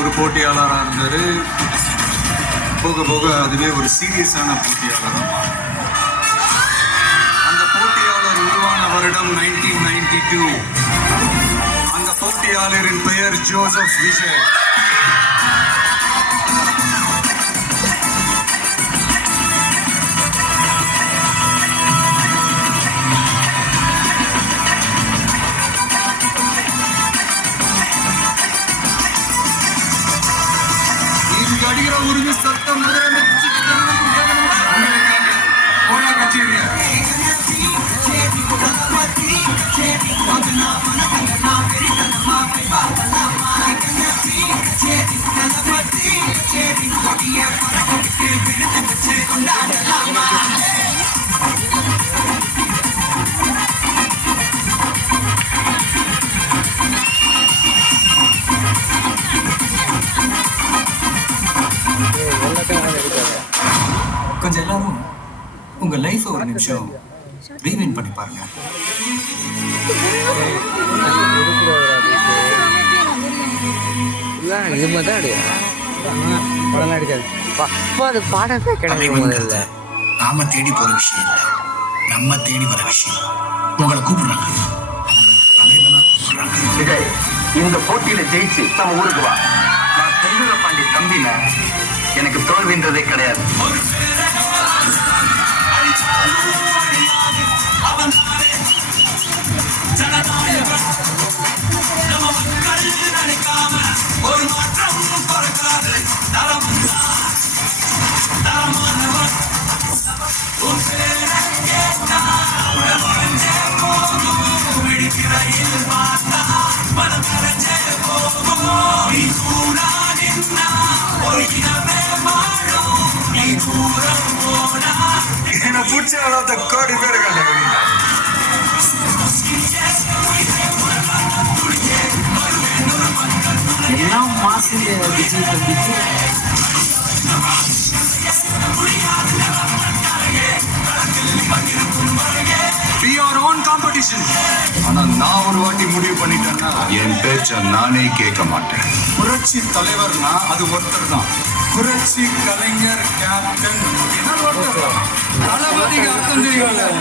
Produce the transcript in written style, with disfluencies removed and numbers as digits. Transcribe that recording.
ஒரு போட்டியாளராக இருந்தார். போக போக அதுவே ஒரு சீரியஸான போட்டியாளராக மாறினார். அந்த போட்டியாளர் உருவான வருடம் 1992. அந்த போட்டியாளரின் பெயர் ஜோசப் விஜய். அடிக்கிற உருவி சத்தம் கொஞ்சம் எல்லாரும் உங்க லைஃப் ஒரு நிமிஷம் ரீவைண்ட் பண்ணி பாருங்க. நாம தேடி போற விஷயம் இல்ல, நம்ம தேடி வர விஷயம். உங்களை கூப்பிடுறாங்க, தலைவனா கூப்பிடுறாங்க. இந்த போட்டியில ஜெயிச்சு நம்ம ஊருக்கு வா. நான் செந்தூர பாண்டி தம்பில எனக்கு தோல்வின்றதே கிடையாது. ஒரு மாற்றம் பறக்காது என்ன பிடிச்ச கோடி பேர் எல்லாம் மாசில் விஜய் கண்டித்து be your own competition. ஆனா நான் ஒரு வாட்டி முடிவு பண்ணிட்டேன்னா என் பேச்ச நானே கேட்க மாட்டேன். புரட்சி தலைவர்னா அது ஒருத்தர் தான். புரட்சி கலைஞர் கேப்டன் தளபதிக்கு அர்த்தம் தெரியும்.